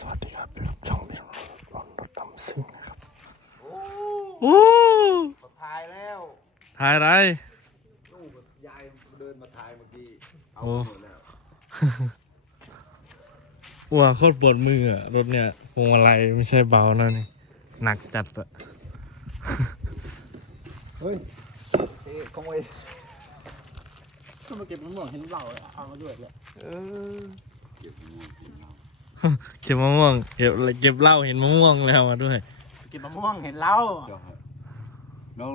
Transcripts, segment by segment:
สวัสดีครับเป็นช่องเรียนรอนรถดำซิ่งนะครับโอ้ถ่ายแล้ว ถ่ายอะไรนู่นยายเดินมาถ่ายเมื่อกี้ เอาโอ้หมดแล้วว้าโคตรปวดมืออะรถเนี่ยพวงมาลัยไม่ใช่เบานะนี่ หนักจัดอะเฮ้ยเอ๊ะขโมยขึ้นมาเก็บมะม่วงเห็นเราเลยเอามาด้วยเลยเออเก็บงูกินเรา เก็บมะม่วงเก็บเก็บเหล้าเห็นมะม่วงแล้วมาด้วยเก็บมะม่วงเห็นเราเจ้าฮะน้อง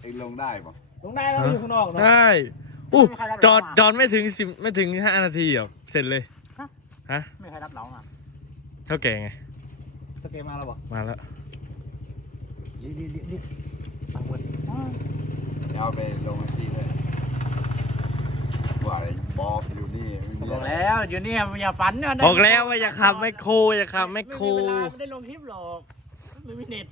ไอ้ลงได้ปะตรงได้เราอยู่ข้างนอกเนาะได้อู้ไม่มีใครรับจอดเราอะจอดไม่ถึงสิบไม่ถึงห้านาทีหรอกเสร็จเลยฮะไม่ใครรับเราอะเท่าแก่ไงสเกมาเราบอกมาแล้วดีดีดีดีตังเงินเดี๋ยวเอาไปลงไอ้ที่เลยว่าไอ้บอบอยู่นี่ไม่มี บ อกอะไรแล้วอยู่นี่อย่าฝันนะบอกแล้วว่าอย่าขับไม่โครอย่าขับไม่โครไม่มีเวลาไม่ได้ลงคลิปหรอกไม่มีเน็ต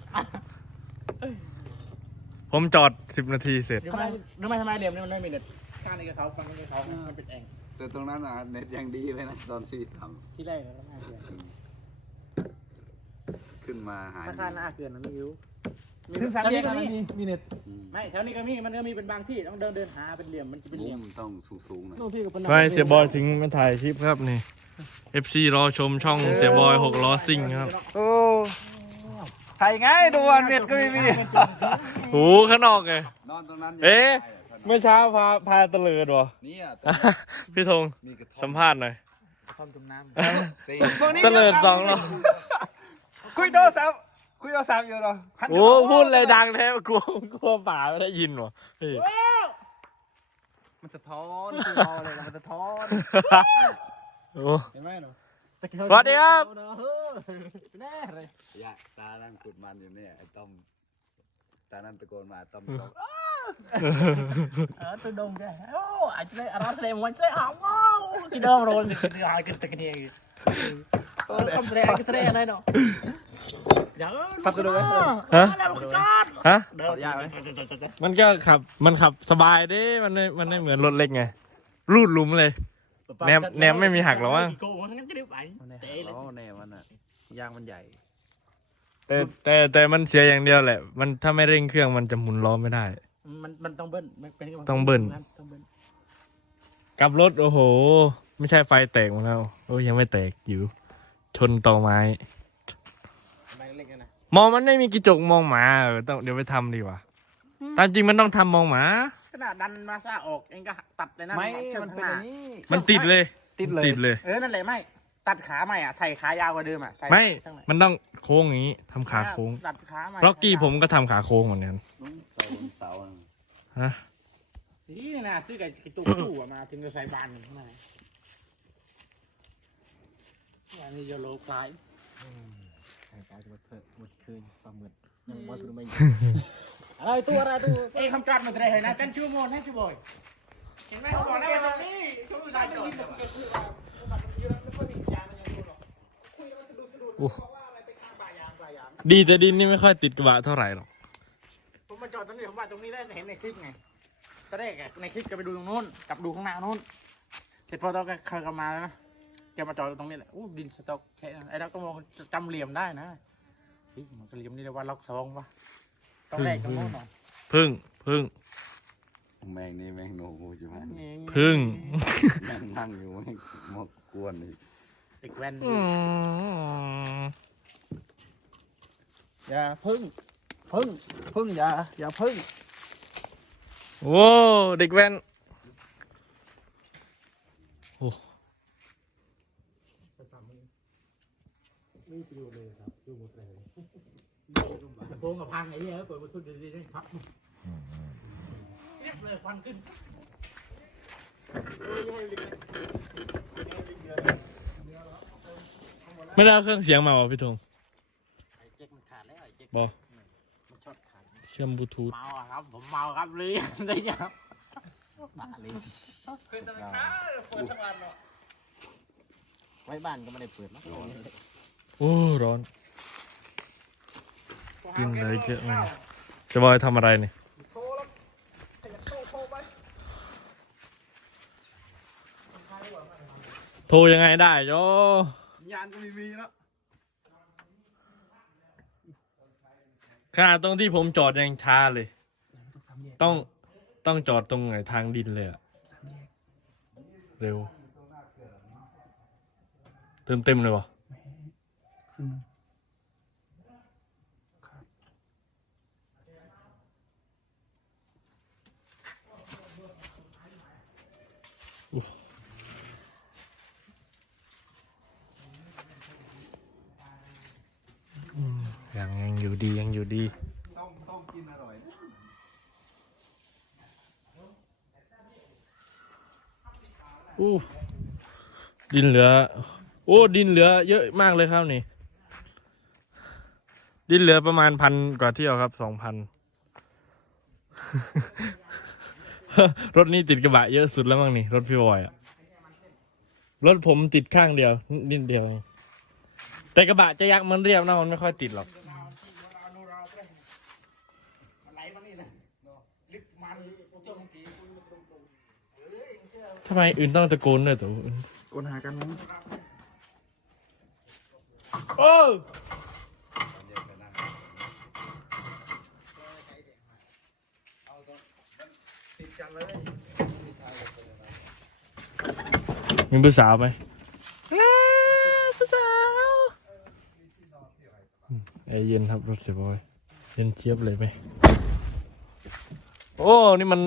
ผมจอดสิบนาทีเสร็จ ทำไมทำไมทำไมเดี๋ยวนี้มันไม่มีเน็ตข้างนี้กับเขาฟังนี้กับเขามันเป็นแองแต่ตรงนั้นอะเน็ตยังดีเลยนะตอนที่ทที่แรกแล้วน่าเชื่อำขึ้นมาหายถ้าข้างหน้าเกินนะไม่รู้ ถึงสามแยกก็นะมีมีมีเน็ตอืมไม่แถวนี้ก็มีมันก็มีเป็นบางที่ต้องเดินเดินหาเป็นเหลี่ยมมันจะเป็นเหมุลี่ยมมต้องสูงๆหน่อยนู่นพี่กับปนไม่เสียบอยถึงมาถ่ายคลิปครับนี่ FC รอชมช่องเสียบอยหกล้อซิ่งครับโอ้ถ่ายไงดูวันเน็ตก็ไม่มีโอ้ข้างนอกไงนอนตรงนั้นเอ๊ะไม่เมื่อเช้าพาพาตะเลิดวะเนี่ยพี่ธงมีกระท่อสัมภาษณ์หน่อยความจุ่มน้ตีพวกนี้ตะเลิดสองรอบคุยโทรศัพท์ คุยโทรศัพท์อยู่เหรอหันกลับโอ้มาพูดเลยดังแท้กลัวกลัวป่าไม่ได้ยินวะเฮ้ยมันสะท้อนคุยรอเลยนะมันสะท้อนโอ้ำเห็นไหมเนาะสวัสดีครับแน่เลยยะตานั่นขุดมันอยู่เนี่ยไอ้ต้อมตานั่นตะโกนมาต้อมบอกเออตัวดงแกโอ้อาจจะได้อาราเซมวันเซอ้าวว้าวที่เดิมโรนที่หากินตะกันเนี่ยเออคำแรงก็แรงเลยเนาะ อย่าเออพัดกระโดดไหมฮะแล้วมันก็ฮะ เดินยากไหมมันก็ขับ มันขับสบายเด้มันไม่มันไม่เหมือนรถเล็กไง รูดหลุมเลย แนมแนมไม่มีหักหรอวะโกงมันก็ได้ไปเตะเลยโอ้แน่มันอะยางมันใหญ่ แต่แต่แต่มันเสียอย่างเดียวแหละ มันถ้าไม่เร่งเครื่องมันจะหมุนล้อไม่ได้ มันมันต้องเบิ้ลมันเป็นต้องเบิ้ลต้องเบิ้ลกลับรถโอ้โห ไม่ใช่ไฟแตกหมดแล้ว โอ้ยยังไม่แตกอยู่ ชนต่อไม้ไม่เล็กนะ มองมันไม่มีกระจกมองหมาเออต้องเดี๋ยวไปทำดีกว่าตามจริงมันต้องทำมองหมา ขนาดดันมาซ่าออกเองก็ตัดเลยนะไม่ชือกมันเป็นข้างหอันนี้ มันติดเลยติดเลย ติดเลย เออนั่นแหละไม่ ตัดขาใหม่อะใส่ขายาวกว่าเดิมอะใส่ไม่ข้างในมันต้องโค้งอย่างนี้ทำขาโค้งตัดขาใหม่ล็อกกี้ผมก็ทำขาโค้งเหมือนกันนุ้งเสาบนเสาอะฮะนี่นะซื้อกับไอ้ตู้ตู้อะมาถึงจะใส่บานนี่มาอันนี้โยโลคลาย กายจะมาเพิ่มหมดคืนปลาหมึกยังว่าตัวไม่อะไรตัวอะไรตัวเอ้ยคำจัดมันจะได้เห็นนะกันชั่วโมงให้ชั่วโมงเห็นไหมเขาบอกแล้วว่าตรงนี้เขาไม่ได้จอดแต่มันก็คือว่ามันเยอะแล้วก็มียางมันยังอยู่หรอกคุยแล้วมันสะดุดสะดุดโอ้เพราะว่าอะไรไปข้างป่ายางป่ายางดีแต่ดินนี่ไม่ค่อยติดกระบะเท่าไหร่หรอกผมมาจอดตรงนี้ผมว่าตรงนี้ได้เห็นในคลิปไงตอนแรกอะในคลิปแกไปดูตรงนู้นกลับดูข้างหน้านู้นเสร็จพอตอนแกเคยกลับมาแล้วนะแก มาจอดตรงนี้แหละอู้ดินสต็อกแค่ไอ้เราก็มองจำเหลี่ยมได้นะเฮ้ยมันก็เหลี่ยมนี่เลยว่าล็อกสองวะต้องแรกตรงโน้นหน่อยพึ่งพึ่งแมงนี่แมงโนกูอยู่มั้ยพึ่งแมงนั่งอยู่แม่งมากวนนี่เด็กแว่นอืมอย่าพึ่งพึ่งพึ่งอย่าอย่าพึ่งโอ้เด็กแว่นโอ้ โพงกับพังไอ้เหี้ยเปิดประตูดีๆได้ครับเรียบเลยควันขึ้นไม่ได้เอาเครื่องเสียงมาเหรอพี่ธงไอ้เจ๊กมันขาดแล้วไอ้เจ๊กบอมันช็อตขาดเชื่อมบลูทูธเมาอะครับ ผมเมาครับเลยได้ยังบ้าเลยเปิดธนาคารเปิดทั้งวันเนาะไว้บ้านก็ไม่ได้เปิดนะ โอ้ร้อน กินอะไรเยอะมากจะบอยทำอะไรนี่โทรแล้วขยันโทรโทรไปโทรยังไงได้โยมญาณก็ไม่มีแล้วขนาดตรงที่ผมจอดยังช้าเลย ต้องสามแยกต้องต้องจอดตรงไหนทางดินเลยอะสามแยกเร็ว เต็มเต็มเลยวะอืม ยังยังอยู่ดียังอยู่ดีต้มต้มกินอร่อยนะอู้ดินเหลือ โอ้ดินเหลือ เยอะมากเลยครับนี่ ดินเหลือประมาณพันกว่าเที่ยวครับสองพันรถนี้ติดกระบะเยอะสุดแล้วมั้งนี่ รถพี่บอยอะรถผมติดข้างเดียว นิดเดียวเองแต่กระบะจะยักษ์มันเรียบนะมันไม่ค่อยติดหรอกมันไหลมานี่นะลึกมันเจ้าเมื่อกี้ทำไมอื่นต้องตะโกนด้วยตัวอื่นกนหากันมั้งโอ้ ติดกันเลยมีผู้สาวไหมอ้าวผู้สาวอืมไอเย็นครับรถเสียบอยเย็นเทียบเลยไหมโอ้ นี่มัน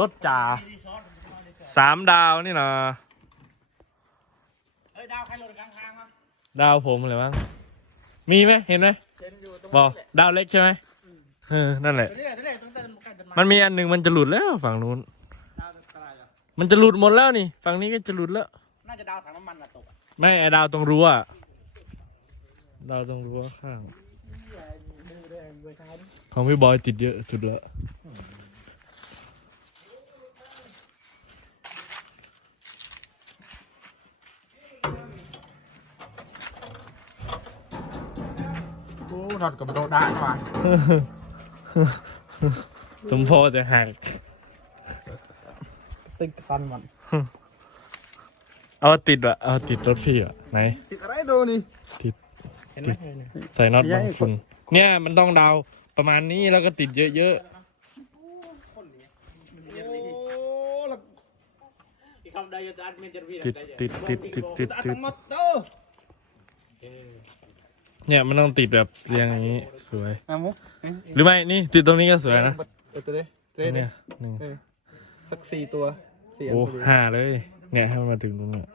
รถจ่าสามดาวนี่นะเฮ้ยดาวใครหล่นกลางทางวะดาวผมเลยมั้งมีไหมเห็นไหมเห็นอยู่ตรงบอนี้แหละดาวเล็กใช่ไหมเออนั่นแหละตัวนี้แหละตัวนี้แหละตรงต้นใกล้ต้นไม้ มันมีอันหนึ่งมันจะหลุดแล้วฝั่งนู้น ดาวอะไรอะมันจะหลุดหมดแล้วนี่ ฝั่งนี้ก็จะหลุดแล้ว น่าจะดาวถังน้ำมันอะตกอะไม่ไอดาวตรงรั้วดาวตรงรั้วข้าง ของพี่บอยติดเยอะสุดแล้วโอ้รถกับโดด้านว่ะ สมพอจะหักตึกตันมัน เอาติดอะเอาติดรถพี่อะไหน ติดอะไรตัวนี่เห็นไหมเห็นไหมใส่น็อตไม่ใช่บางฝุ่นเนี่ยมันต้องดาวประมาณนี้แล้วก็ติดเยอะโอ้แล้วที่คำใดจะอัดมินจะวีๆติดติดติดติดติดอัดติทั้ดงหมดเด้อเนี่ยมันต้องติดแบบเรียงอย่างนี้สวยอะมุกหรือไม่นี่ติดตรงนี้ก็สวยนะเออตัวเด้เด้เนี่เนี่ยยหนึ่งสักสี่ตัวสี่อันโอ้พอดีห้าเลย เนี่ยให้มันมาถึงตรงเนี้ย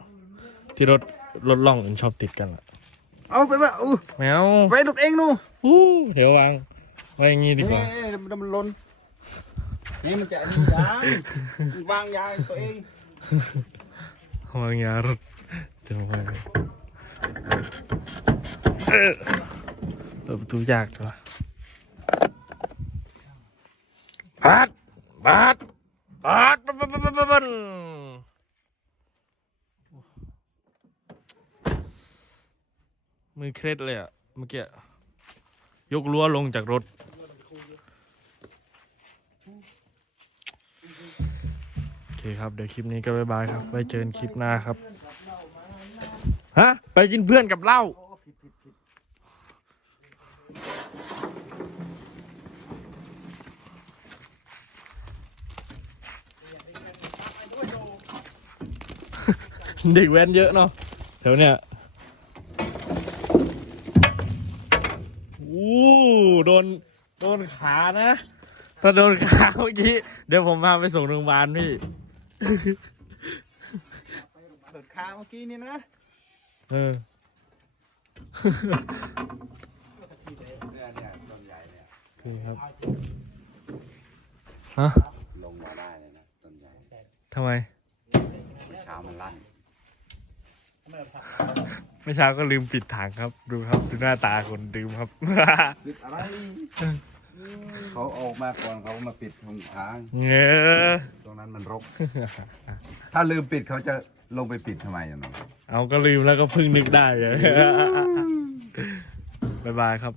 ที่รถรถล่องอื่นชอบติดกันอะเอาไปว่าอู้แมวไปหลุดเองนู่อู้เดี๋ยววางไว้อย่างงี้ดีกนี่ว่ามันมันล้นนี่มันจะอันนี้ยางวางยางตัวเองวางยารถเดี๋ยววางเออเปิดประตูยากจังวะ เคล็ดเลยอะเมื่อกี้ ยกรั้วลงจากรถ โอเคครับ เดี๋ยวคลิปนี้ก็บ๊ายบายครับ ไว้เจอกันคลิปหน้าครับ ฮะ ไปกินเพื่อนกับเหล้าเด็กแว้นเยอะเนาะแถวเนี้ยอู้ โดนโดนขานะ ถ้าโดนขาเมื่อกี้ เดี๋ยวผมพาไปส่งโรงพยาบาลพี่เปิดคาเมื่อกี้นี่นะ เออ เนี่ยเนี่ยต้นใหญ่เนี่ยโอเคครับ ฮะลงมาได้เลยนะต้นใหญ่ทำไมเช้ามันลั่น ไม่อเช้าก็ลืมปิดถังครับ ดูครับดูหน้าตาคนดื่มครับ ปิดอะไร เขาออกมาก่อนเขาก็มาปิดตรงทางเงี้ยตรงนั้นมันรก ถ้าลืมปิดเขาจะลงไปปิดทำไมอะน้อง เอาก็ลืมแล้วก็เพิ่งนึกได้เลย บ๊ายบายครับ